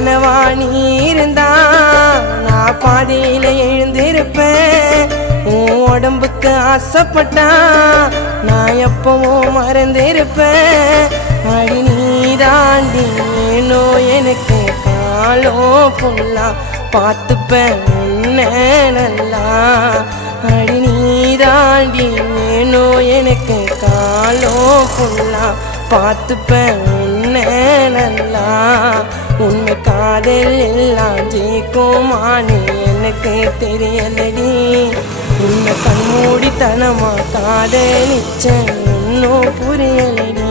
கனவா நீ இருந்தா நான் பாதியில எழுந்திருப்பேன். உன் உடம்புக்கு ஆசைப்பட்டா நான் எப்பவும் மறந்திருப்பேன். அடி நீ தாண்டி ஏனோ எனக்கு காலம் ஃபுல்லா பார்த்துப்பேன் உன்னை நல்லா. அடி நீ தாண்டி ஏனோ எனக்கு காலம் ஃபுல்லா பார்த்துப்பேன் உன்னை நல்லா. உண்மை காதல் எல்லாம் ஜெயிக்குமான்னு எனக்கு தெரியலடி. உன்னை கண்மூடித்தனமா காதலிச்சேன் இன்னும் புரியலடி.